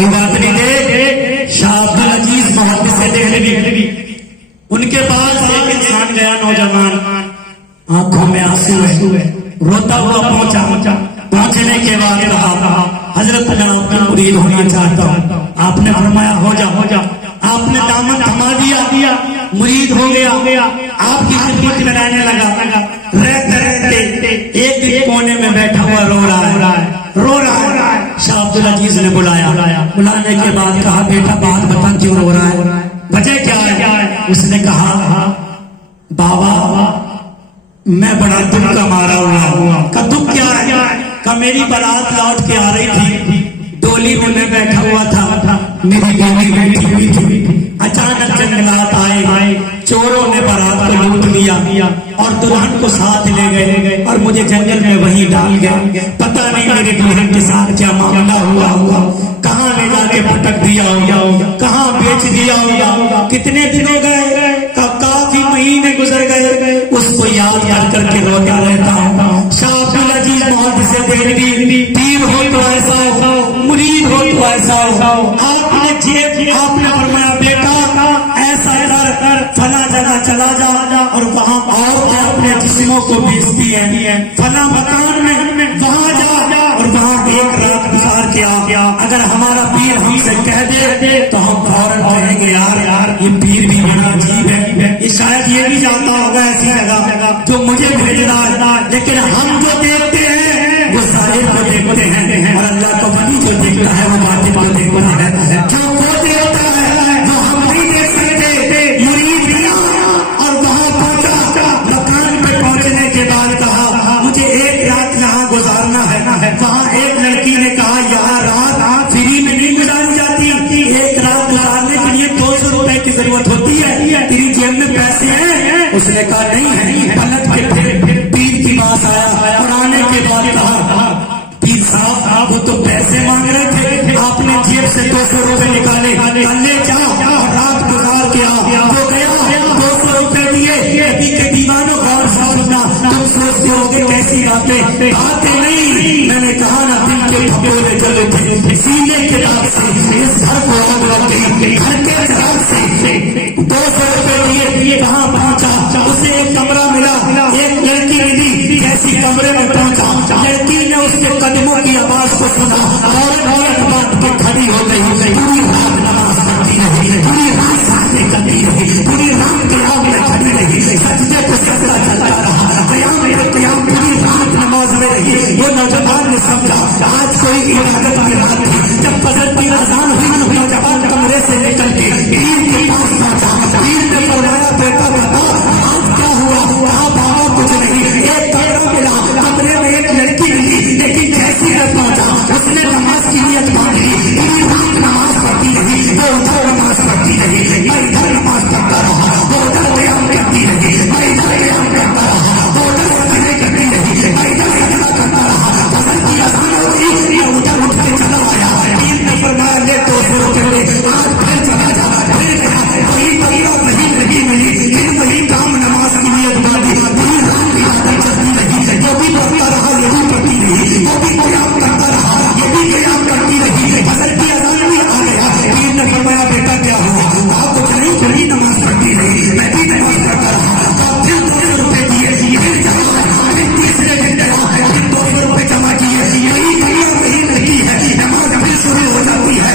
کوئی بات نہیں دے شاہ عبد العزیز محدث دہلوی ان کے پاس ایک انسان گیا نوجوان، آنکھوں میں آنسو ہے، روتا ہوا پہنچا، پہنچنے کے بعد کہا حضرت جناب کی مرید ہونا چاہتا ہوں. آپ نے فرمایا ہو جا. آپ نے دامن تھما دیا، مرید ہو گیا، آپ کی خدمت میں رہنے لگا. رہتے ایک کونے میں بیٹھا ہوا رو رہا ہے. شاہ عبد العزیز نے بلانے کے بعد کہا بیٹا بات بتا کیوں رو رہا ہے، وجہ کیا ہے؟ اس نے کہا بابا میں بڑا دکھ کا مارا ہوا. کا دکھ کیا ہے؟ کہ میری بارات لوٹ کے آ رہی تھی، ڈولی میں بیٹھا ہوا تھا، میری بیوی بیٹھی ہوئی تھی، اچانک جنگلات آئے، چوروں نے بارات کو لوٹ لیا اور دلہن کو ساتھ لے گئے اور مجھے جنگل میں وہیں ڈال گئے. پتہ نہیں میرے دلہن کے ساتھ کیا معاملہ ہوا، کہاں لے جا کے پٹک دیا ہوگا، کہاں بیچ دیا ہوگا. کتنے دن ہو گئے، کافی مہینے گزر گئے، اس کو یاد کر کے روتا رہتا ہوں. شاہ عبد العزیز محدث دہلوی پیر ہو تو ایسا ہو، مرید ہو تو ایسا ہو. آپ نے فرمایا بیٹا ایسا کر فلاں جگہ چلا جا اور وہاں اور اپنے جسموں کو بیچتی ہے، فلاں مکان میں وہاں جا اور وہاں ایک رات گزار کے آ. اگر ہمارا پیر ہم سے کہہ دے تو ہم فوراً کہیں گے یار یہ پیر بھی بڑا عجیب ہے، یہ شاید یہ بھی جاتا ہوگا ایسی جگہ جو مجھے بھیج رہا ہے. لیکن ہم جو دیکھتے ہیں وہ ظاہر کو دیکھتے ہیں اور اللہ کو ولی جو دیکھتا ہے وہ باطن کو دیکھتا ہے. جو وہ دیکھتا ہے وہ ہم نہیں دیکھ سکتے. مرید گیا اور وہاں پہنچا، مکان پہ پہنچنے کے بعد کہا مجھے ایک رات یہاں گزارنا ہے. وہاں ایک لڑکی نے کہا یہاں رات فری میں نہیں گزاری جاتی، ایک رات گزارنے کے لیے 200 روپے کی ضرورت ہوتی ہے، تیری جیب میں پیسے ہیں؟ اس نے کہا نہیں ہے. پلٹ کے پھر پیر کی پاس آیا اور آنے کے بعد کہا پیر صاحب وہ تو پیسے مانگ رہے تھے، آپ نے جیب سے 200 روپے نکالے، لے جا رات گزار کے آ. وہ گیا 200 روپے دیے. ابھی کے دیوانوں غور سے سننا، تم سوچتے ہو کہ کیسی باتیں نہیں. میں نے کہا نا دن کے پھپولے جلے تھے، سینے کے داغ سے اس گھر کو آگ لگ گئی، گھر کے چراغ سے 200 روپے دیے. کہاں پہنچا، اسے ایک کمرہ ملا، ایک لڑکی ملی، جیسی کمرے میں پہنچا لڑکی نے اس کے قدموں کی آواز کو سنا اور بات کے کھڑی ہو گئی. پوری رات نماز پڑھتی رہی، پوری رات سامنے کرتی رہی، پوری رات قیام میں کھڑی رہی، سجدے کو سجدہ چلتا رہا، قیام میں قیام، پوری رات نماز میں رہی. وہ نوجوان نے سمجھا آج کوئی عبادت کی رات تھی. جب فجر کی اذان ہوئی نوجوان کمرے سے نکل کے پیر کے پاس پہنچا. پیر نے فرمایا بیٹا بتا آج کیا ہوا؟ کہا بابا کچھ نہیں، ایک کمرہ ملا، کمرے میں ایک لڑکی ملی، لیکن جیسی میں پہنچا اس نے نماز کی نیت باندھی، پوری رات نماز پڑھتی رہی، وہ ادھر نماز پڑھتی رہی، میں ادھر نماز پڑھتا رہا، وہ ادھر قیام کرتی رہی، میں ادھر قیام کرتا رہا، وہ ادھر سجدے کرتی رہی، میں ادھر سجدہ کرتا رہا. فجر کی اذان ہوئی، میں ادھر اٹھ کے چلا آیا. پیر نے فرمایا لے 200 روپے لے، آج پھر چلا جا. پھر گیا وہی کمرہ وہی نہیں ملی، پھر وہی کام نماز کی نیت باندھی، پوری رات کی عادت چلتی رہی، جو بھی پڑھتا رہا یہ بھی پڑھتی رہی، وہ بھی قیام کرتا رہا یہ بھی قیام کرتی رہی. فجر کی اذان بھی آ گیا. پیر نے فرمایا بیٹا کیا ہوا؟ آپ کچھ نہیں، پھر بھی نماز پڑھتی رہی، میں بھی نماز پڑھتا رہا. پھر 200 روپے دیے، پھر جمع، پھر تیسرے دن گیا، پھر 200 روپے جمع کیے. وہی کمرہ وہی لڑکی ہے، نماز پھر شروع ہو جاتی ہے.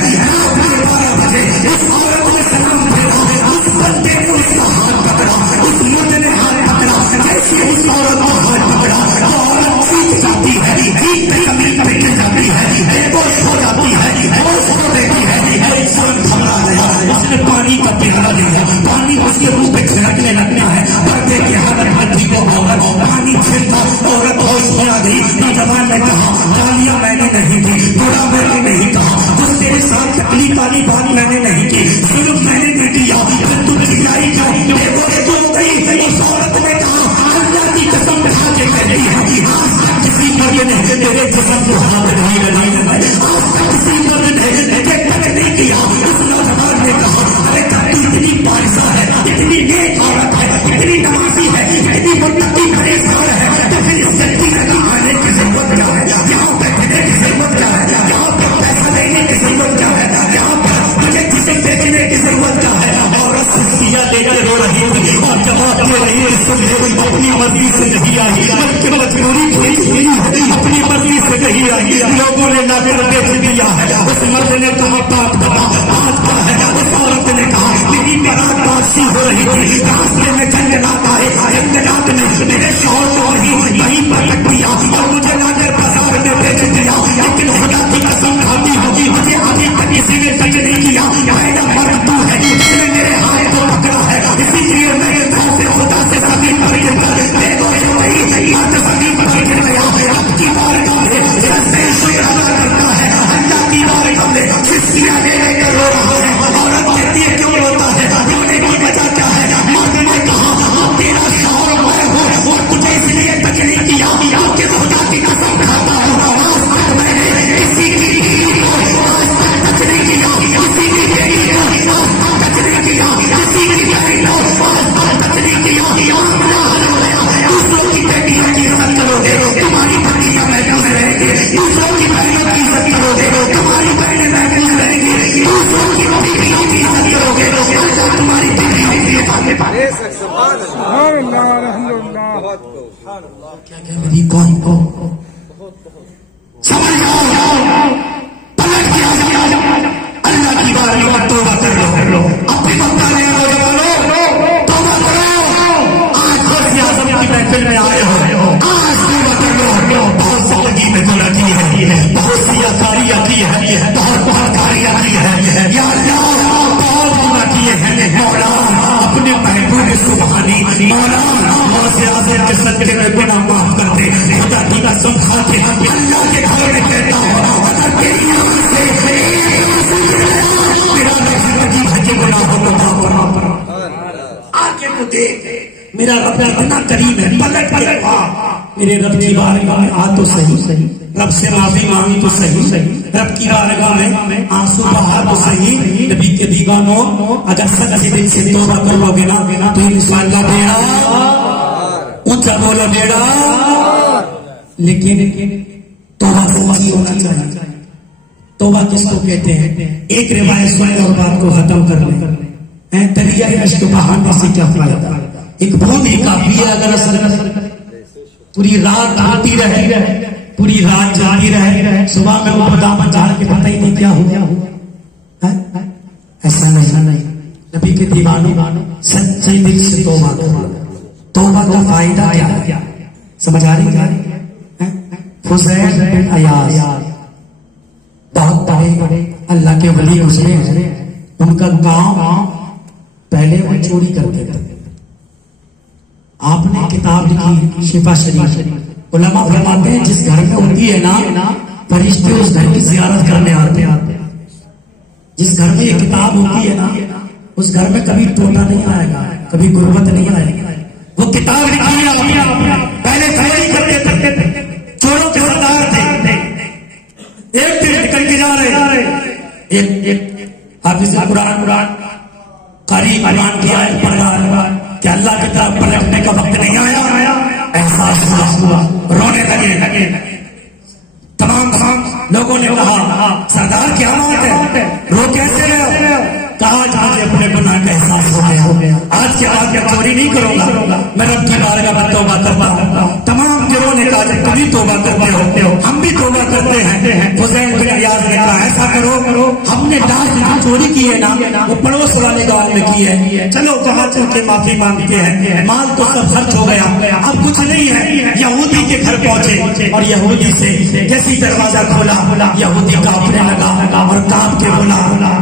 12 بجے اس عورت نے سلام پھیرا، اس بندے کو اس کا ہاتھ پکڑا، اس مرد نے ہاتھ پکڑا. جیسے اس عورت کو ہاتھ پکڑا وہ عورت چیخ جاتی ہے، چیخ پہ زمین پہ گر جاتی ہے، بے ہوش ہو جاتی ہے، ہوش کھو دیتی ہے. انسان گھبرا گیا، اس نے پانی کا پیالہ لیا، پانی اس کے منہ پہ چھڑکنے لگتا ہے. پردے کی حالت میں تھی وہ عورت، پانی چھڑکا، عورت ہوش میں آ گئی. نوجوان نے کہا گالیاں میں نے نہیں دی، برا میں نے نہیں کہا، اس تیرے ساتھ تکلیف والی بات میں نے نہیں کی، صرف میں نے بھی دیا. پھر تم چلائی کیوں؟ بے ہوش ہو گئی. اس عورت نے کہا اللہ کی قسم کھا کے کہہ رہی ہے آج تک کسی مرد نے تیرے جسم کو ہاتھ نہیں لگائی، آج تک کسی مرد نے تجھے تک نہیں کیا. اس نوجوان نے کہا ارے تو اتنی پارسا ہے، اتنی نیک عورت ہے، اتنی نمازی ہے، اتنی متقی پرہیزگار ہے، تو پھر اس زندگی میں آنے کی ضرورت کیا ہے؟ یہاں بیٹھنے کی ضرورت کیا ہے؟ یہاں پر پیسہ لینے کی ضرورت کیا ہے؟ اپنی مرضی سے نہیں آئی بلکہ مجبوری ہوئی ہے، اپنی مرضی سے نہیں آئی، لوگوں نے لا کر بیچ دیا ہے۔ اس مرد نے کہا پاک دبا ہاتھ کا ہے، اس عورت نے کہا میری بارات بادشی ہو رہی تھی، راستے میں جنگلات آئے، جنگلات نے میرے شوہر کو وہیں پر رکھ دیا اور مجھے لا کر بازار میں بیچ دیا، لیکن خدا کی قسم کھاتی ہوگی مجھے ابھی تک کسی نے ٹچ نہیں کیا، میرا مرد تو ہے جس نے میرے ہاتھ کو پکڑا ہے، اسی لیے میں خدا سے زمین پر گر کر زمین پر گر گیا۔ اب کی بارگاہ میں شکر ادا کرتا ہے، اللہ کی بارگاہ میں کھسیاں لے لے کر رو رہا ہے۔ عورت کہتی ہے کیوں روتا ہے؟ رونے کی وجہ کیا ہے؟ مرد نے کہا تیرا شوہر میں ہوں اور تجھے اس لیے ٹچ نہیں کیا کہ خدا کی قسم کھاتا ہوں آج تک میں نے کسی کی ٹچ نہیں کیا، کسی کی بیٹی کو ٹچ نہیں کیا، کسی کی بہن کو ٹچ نہیں کیا۔ دوسروں کی بیٹیوں کی عزت کرو گے تمہاری بھتیجیاں محفوظ رہیں گے، دوسروں کی بہنوں کی عزت کرو گے تمہاری بہنیں محفوظ رہیں گی، دوسروں کی بیویوں کی عزت کرو گے تمہاری بیویوں کی عزت میں پائے۔ میری قوم کو سمجھ جاؤ، پلٹ کے اللہ کی بارگاہ میں توبہ کر لو، اپنے وقت میں نوجوانوں توبہ کرو۔ آج غوث اعظم کی محفل میں آئے ہو، آج توبہ کر لو۔ بہت زندگی میں گناہ کی ہے، بہت سی کاریاں کی ہے، بہت کاریاں کی ہے، یا اللہ بہت گناہ کیے ہیں۔ مولا اپنے محبوب سبحانی مولا غوث اعظم کے صدقے میں گناہ معاف کر دے۔ خدا کی قسم کھا کے اللہ کے گھر میں کہتا ہوں اگر تیری آنکھ سے میرا زندگی بھر کے گناہوں کو معاف کرا، آگے کو دیکھ میرا رب اتنا کریم ہے، پلٹ کے میرے رب کی بارگاہ میں آ تو صحیح، رب سے معافی مانگی تو صحیح، رب کی بارگاہ میں آنسو بہا تو صحیح۔ نبی کے دیوانوں اگر سچے دل سے توبہ کر لو گے نا تو انشاءاللہ بیڑا اونچا بولو بیڑا، لیکن توبہ کو وسیع ہونا چاہیے۔ توبہ کس کو کہتے ہیں؟ ایک روایت سن اور بات کو ختم کر لیں۔ دریا عشق بہانے سے کیا فائدہ؟ ایک بوند ہی کافی ہے اگر اثر پوری رات آتی رہے، پوری رات جاری رہے، صبح میں وہ دامن جھاڑ کے پتہ ہی نہیں کیا ہو گیا۔ ایسا نہیں، نبی کے دیوانوں سچے دل سے توبہ کرو۔ توبہ کا فائدہ کیا ہے سمجھ آ رہی ہے؟ فضیل بن عیاض بہت بڑے اللہ کے ولی گزرے ہیں، ان کا گاؤں پہلے وہ چوری کرتے تھے۔ آپ نے کتاب لکھی شفا شریف، علماء فرماتے ہیں جس گھر میں ہوتی ہے نا فرشتے اس گھر کی زیارت کرنے آتے ہیں۔ جس گھر میں یہ کتاب ہوتی ہے نا اس گھر میں کبھی ٹوٹا نہیں آئے گا، کبھی غربت نہیں آئے گی۔ وہ کتاب لکھی ہے پہلے چوری کرتے تھے، چوروں کے سردار تھے۔ ایک دن نکل کے جا رہے ایک حافظ قرآن قاری قرآن کی آیت پڑھ رہا کہ اللہ کی طرف پلٹنے کا وقت نہیں آیا، احساس ہوا، رونے لگے۔ تمام لوگوں نے کہا سردار کیا بات ہے، رو کیسے رہے؟ کہا آج مجھے اپنے گناہ کا احساس ہو گیا، آج کے بعد میں چوری نہیں کروں گا، میں رب کی بارگاہ میں توبہ کرتا ہوں۔ تمام گروہ نے کہا جب تم بھی توبہ کرتے ہو ہم بھی توبہ کرتے ہیں۔ فضیل بن عیاض نے کہا ایسا کرو ہم نے لاش جو چوری کی ہے نا وہ پڑوس والے گاؤں میں کی ہے، چلو وہاں چل کے معافی مانگتے ہیں، مال تو سب خرچ ہو گیا اب کچھ نہیں ہے۔ یہودی کے گھر پہنچے اور یہودی سے جیسی دروازہ کھولا یہودی کانپنے لگا اور کانپ کے بولا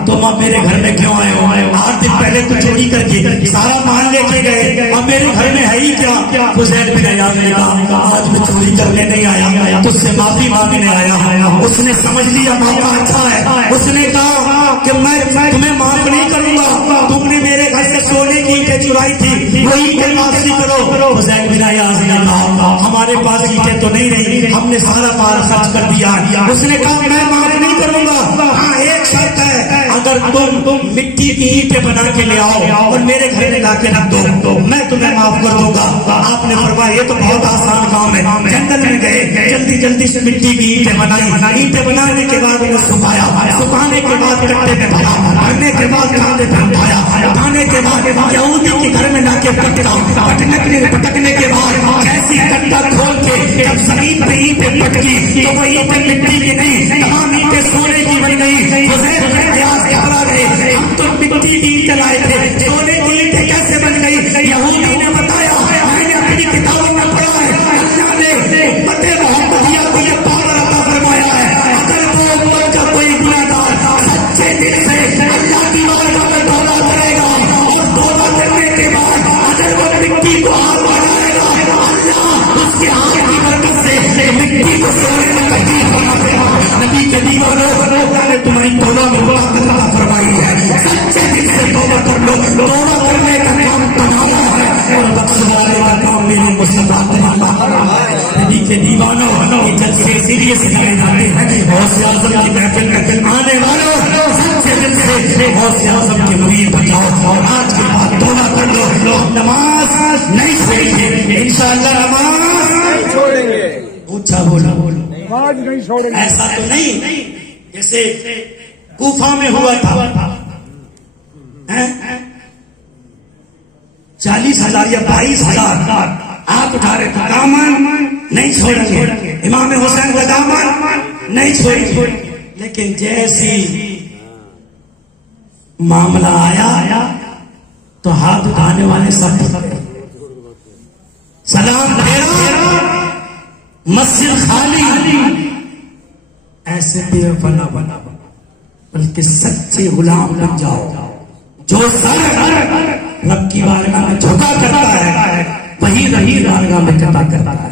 تم میرے گھر میں کیوں آئے ہو؟ 8 دن پہلے تو چوری کر کے سارا مال لے کے گئے، اب میرے گھر میں ہے ہی کیا؟ فضیل بن عیاض نے کہا آج میں چوری کرنے نہیں آیا، تجھ سے معافی مانگنے آیا۔ اس نے سمجھ لیا موقع اچھا ہے، اس نے کہا کہ میں تمہیں معاف نہیں کروں گا، تم نے میرے گھر سے سونے کی اینٹیں چرائی تھی وہی کے واپسی کرو۔ فضیل بن عیاض نے کہا ہمارے پاس اینٹیں تو نہیں رہی، ہم نے سارا مال خرچ کر دیا۔ اس نے کہا میں معاف نہیں کروں گا، ہاں ایک شرط ہے اگر اگر تم مٹی کی اینٹیں بنا کے لے آؤ اور میرے گھر میں لا کے رکھ دو میں تمہیں معاف کر دوں گا. آپ نے فرمایا یہ تو بہت آسان کام ہے. جنگل میں گئے, جلدی جلدی سے مٹی کی اینٹیں بنائی. اینٹیں بنانے کے بعد انہیں سکھانے کے بعد کٹے میں بھرا, بھرنے کے بعد کاندھے پہ اٹھایا, اٹھانے کے بعد یہودی کے گھر میں لا کے پٹکنے کے بعد ایسی کٹا کھول کے جب زمین پہ اینٹیں پٹکی تو وہ اینٹیں مٹی کی نہیں, تمام اینٹیں سونے کی بن گئی. ہم تو مٹی کی اینٹیں لائے تھے, سونے کی اینٹیں کیسے بن گئی؟ یہودی نے بتایا, میں نے اپنی کتابوں میں پڑھا ہے, اللہ نے امت محمدیہ کو یہ پاور عطا فرمایا ہے. اگر وہ امت کا کوئی گنہگار سچے دل سے اللہ کی بارگاہ میں توبہ کرے گا اور توبہ کرنے کے بعد اگر وہ مٹی کو ہاتھ بنائے گا, اللہ اس کے ہاتھ کی برکت سے مٹی کو سونے میں تبدیل فرما دے گا. نبی کے دیوانوں نے تمہاری توبہ میں برکت عطا فرمائی ہے. سچے دل سے توبہ کر لو. توبہ کرنے کا کام تمہارا ہے اور بخشنے کا کام میرے مصطفیٰ نے. نبی کے دیوانوں یہ جلسے سیریس لیے جاتے ہیں. غوث اعظم کی محفل میں آنے والوں سچے دل سے غوث اعظم کے مرید بچاؤ اور آج کے بعد توبہ کر لو. نماز نہیں چھوڑیں گے انشاءاللہ, نماز نہیں چھوڑیں گے. اونچا بولا, نماز نہیں چھوڑیں گے. ایسا تو نہیں جیسے کوفہ میں ہوا تھا, 40,000 یا 22,000 آپ اٹھا رہے تھے, دامن نہیں چھوڑیں گے. امام حسین کا دامن نہیں چھوڑیں گے. لیکن جیسی معاملہ آیا تو ہاتھ اٹھانے والے سب سلام پھیرا, مسجد خالی. ایسے بے وفا نہ بنا بلکہ سچے غلام بن جاؤ. جو سر رب کی بارگاہ میں جھکا کرتا ہے وہی رہی بارگاہ میں کٹا کرتا ہے,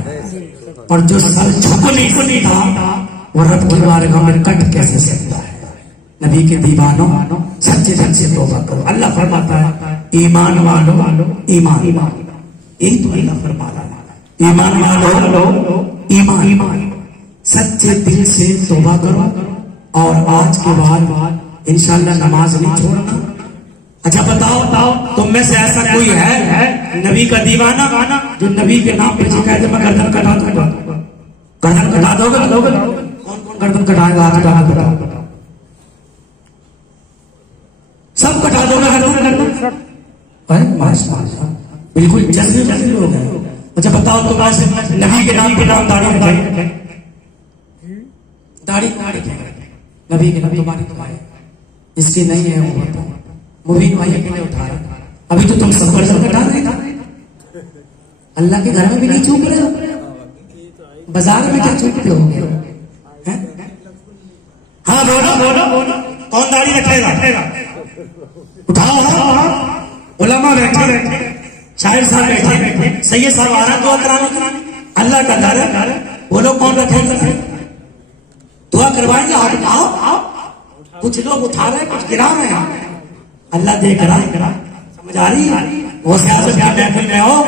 اور جو سر جھک نہیں تھا وہ رب کی بارگاہ میں کٹ کیسے سکتا ہے. نبی کے دیوانوں سچے دل سے توبہ کرو. اللہ فرماتا ہے ایمان والو ایمان, یہی تو اللہ فرما رہا ہے, ایمان والو ایمان. سچے دل سے توبہ کرو اور آج کے بعد انشاءاللہ نماز نہیں چھوڑنا. اچھا بتاؤ تم میں سے ایسا کوئی ہے نبی کا دیوانہ جو نبی کے نام پہ جو کہتے میں گردن کٹا دوں گا؟ گردن کٹا دو گے؟ کون گردن کٹائے گا؟ ہاتھ کٹا سب کٹا دو گے. بالکل جذبے ہو گئے. اچھا بتاؤ تم ایسے نبی کے نام داڑھی نبی کے نام تمہاری تمہاری اس کی نہیں ہے. وہ مبین بھائی کے لیے اٹھا رہا, ابھی تو تم سب گردن کٹا رہے تھے. اللہ کے گھر میں بھی نہیں چوک رہے ہو, بازار میں کیا چوکتے ہو گے؟ ہاں بولو کون داڑھی رکھے گا؟ اٹھاؤ. علماء بیٹھے, شاعر صاحب بیٹھے, سید صاحب آ رہا دعا کرانے, اللہ کا گھر ہے. بولو کون رکھے گا؟ دعا کروائیں گے. آؤ کچھ لوگ اٹھا رہے کچھ گرا رہے ہیں. اللہ دیکھ رہا, سمجھ آ رہی ہے. وہ سیاست کی محفل میں ہو,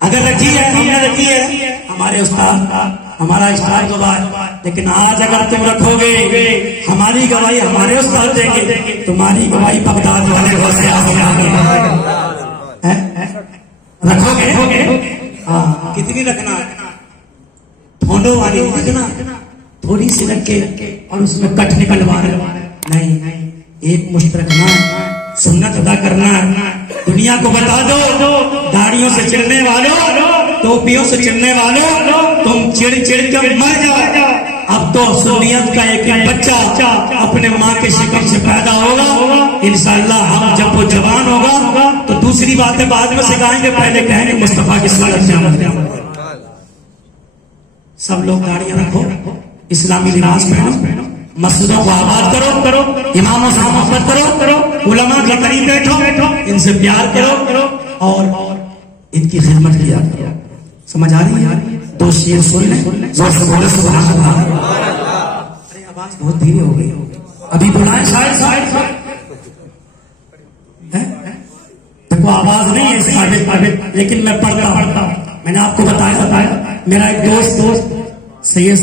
اگر رکھی ہے ہم نے رکھی ہے ہمارے استاد ہمارا اشتراک تو بات, لیکن آج اگر تم رکھو گے ہماری گواہی ہمارے استاد دیں گے, تمہاری گواہی بغداد والے ہو رکھو گے. ہاں کتنی رکھنا؟ پھونڈوں والی رکھنا, تھوڑی سی رکھ کے اور اس میں کٹ نکلوا نہیں, ایک مشت رکھنا, سنت ادا کرنا. دنیا کو بتا دو داڑیوں سے چڑھنے والوں, ٹوپیوں سے چڑھنے والوں, تم چڑ کر مر جاؤ. اب تو سنیت کا ایک بچہ اپنے ماں کے شکم سے پیدا ہوگا. انشاءاللہ ہم جب وہ جوان ہوگا تو دوسری باتیں بعد میں سکھائیں گے, پہلے کہیں گے مصطفیٰ کی سنت سے. سب لوگ داڑیاں رکھو, اسلامی لباس پہنو, مسجدوں کو آباد کرو, اماموں سے محبت کرو, علماء کے قریب بیٹھو, ان سے پیار کرو اور ان کی خدمت کیا کرو. سمجھ آ رہی ہے؟ دو شعر سن لیں, زور سے بولے سبحان اللہ. ارے آواز بہت دھیرے ہو گئی, ابھی بلائیں شاید دیکھو آواز نہیں ہے ثابت, لیکن میں پڑھتا. میں نے آپ کو بتایا میرا ایک دوست سید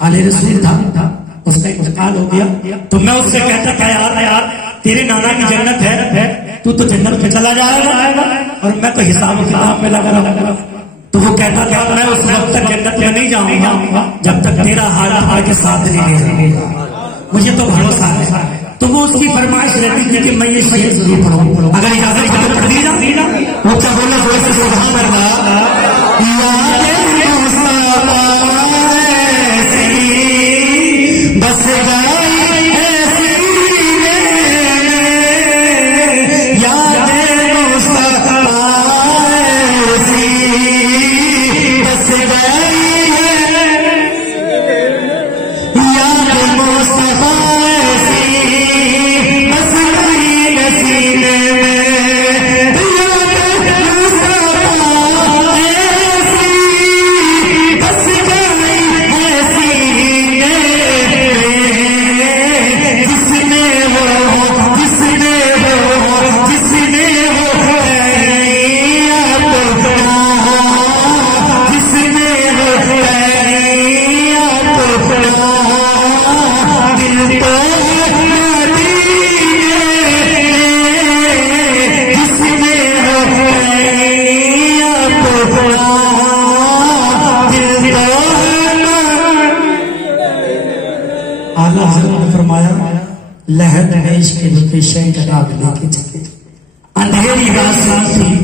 آل رسول تھا, اس کا انتقال ہو گیا تو میں اس سے کہتا تھا یار تیرے نانا کی جنت ہے، تو جنت میں چلا جائے گا اور میں تو حساب کتاب میں لگا رہا. تو وہ کہتا تھا میں اس وقت تک جنت میں نہیں جاؤں گا جب تک تیرا حال ہمارے کے ساتھ نہیں ہے. مجھے تو بھروسہ ہے. تو وہ اس کی فرمائش رہتی تھی کہ میں یہ شعر ضرور پڑھوں. اگر اجازت پڑھ دینا وہ کیا بولنا تھوڑے سے سبحان اللہ. بس اندھیری رات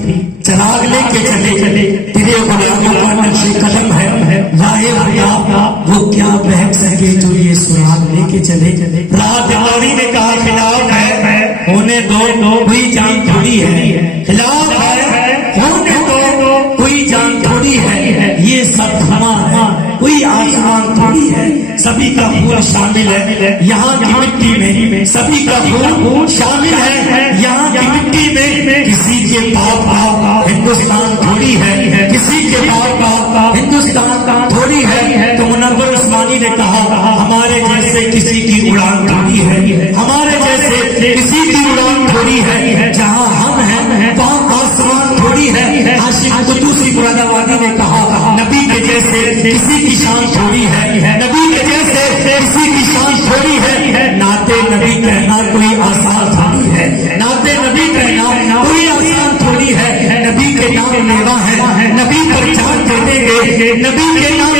تھی چراغ لے کے چلے تیرے غلاموں کا نقش قدم ہے لائے خدا وہ کیا بہک سکے جو یہ سراغ لے کے چلے. رات داری نے کہا خلاف ہے ہونے دو کوئی جان تھوڑی ہے. خلاف ہے ہونے دو کوئی جان تھوڑی ہے. یہ سب دھواں ہے کوئی آسمان تھوڑی ہے. سبھی کا خون شامل ہے یہاں کی مٹی میں. سبھی کا خون شامل ہے یہاں کی مٹی میں. کسی کے باپ کا ہندوستان تھوڑی ہے کسی کے باپ کا ہندوستان تھوڑی ہے. تو منور عثمانی نے کہا ہمارے جیسے کسی کی اڑان تھوڑی ہے. ہمارے جیسے کسی کی اڑان تھوڑی ہے. جہاں ہم ہیں وہاں آسمان تھوڑی ہے. عاشق قدوسی مراد آبادی نے کہا نبی کے جیسے کسی کی شان تھوڑی ہے. نبی کے جیسے کسی کی شان تھوڑی ہے. نعت نبی کہنا کوئی آسان تھوڑی ہے. نعت نبی کہنا کوئی آسان تھوڑی ہے. نبی کے نام لیوا ہے نبی پر جان دے دیں گے. نبی کے نام